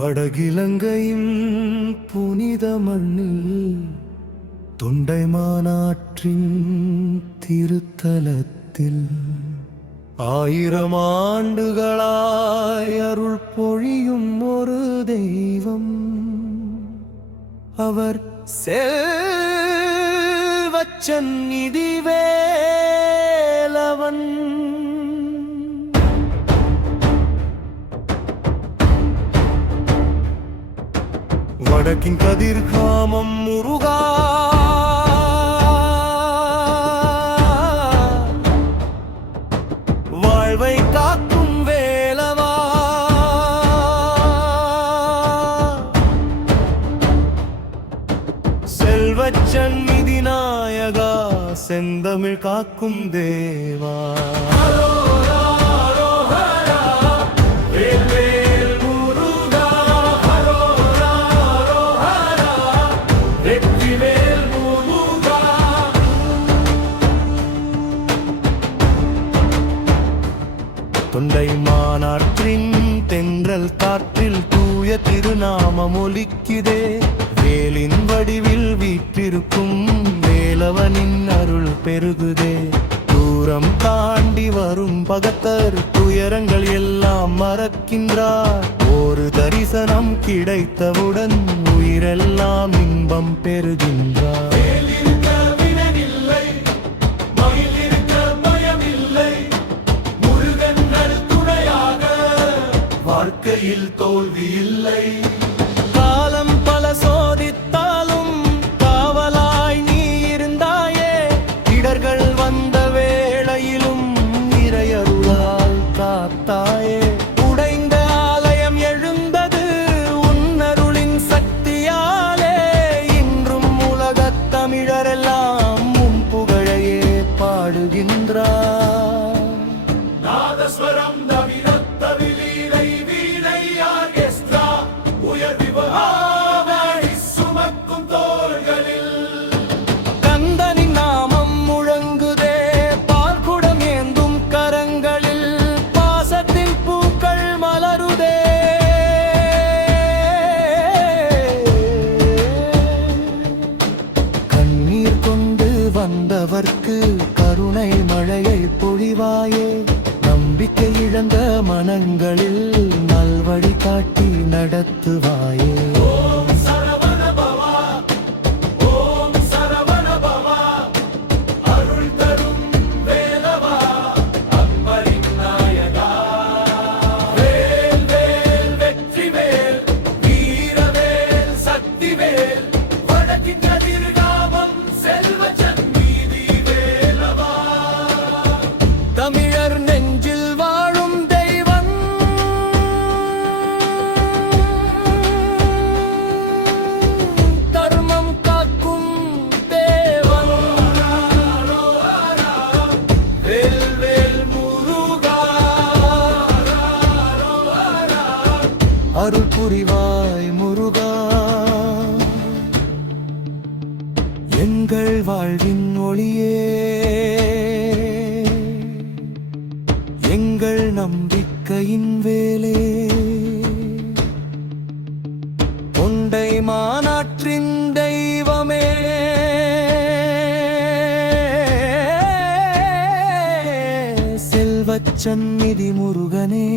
வடகிழங்கையின் புனித மண்ணில் தொண்டைமானாற்றின் திருத்தலத்தில் 1000 ஆண்டுகளாய் அருள் பொழியும் ஒரு தெய்வம். அவர் செல்வச்சந்நிதி வேலவன். வடக்கின் கதிர்காமம் முருகா, வாழ்வை காக்கும் வேலவா, செல்வச்சந்நிதி நாயகா, செந்தமிழ் காக்கும் தேவா. தொண்டைமானாற்றின் தென்றல் காற்றில் தூய திருநாமம் ஒலிக்குதே. வேலின் வடிவில் வீற்றிருக்கும் வேலவனின் அருள் பெருகுதே. தூரம் தாண்டி வரும் பகத்தர் துயரங்கள் எல்லாம் மறக்கின்றார். ஒரு தரிசனம் கிடைத்தவுடன் உயிரெல்லாம் இன்பம் பெறுகின்றார். வாழ்க்கையில் தோல்வி இல்லை. காலம் பல சோதித்தாலும் காவலாய் நீ இருந்தாயே. இடர்கள் வந்த வேளையிலும் இறையருளால் காத்தாயே. உடைந்த ஆலயம் எழுந்தது உன்னருளின் சக்தியாலே. இன்றும் உலகத் தமிழரெல்லாம் உன் புகழையே பாடுகின்றார். நாதஸ்வரம் வந்தவர்க்கு கருணை மழையை பொழிவாயே. நம்பிக்கை இழந்த மனங்களில் நல்வழி காட்டி நடத்துவாயே. ஓம் சரவண பவா, ஓம் சரவண பவா, அருள் தரும் வேலவா, அப்பரின் நாயகா. வேல் வேல் வெற்றி வேல், வீரவேல் சக்தி வேல், வடக்கின் கதிர்காமம் செல்வச்சந்நிதி வேலவா. தமிழர் நெஞ்சில் வாழும் தெய்வம், தர்மம் காக்கும் தேவன். வேல் வேல் முருகா, அருள் புரிவாய் முருகா. எங்கள் வாழ்வின் ஒளியே, எங்கள் நம்பிக்கையின் வேலே. தொண்டைமானாற்றின் தெய்வமே, செல்வச்சந்நிதி முருகனே.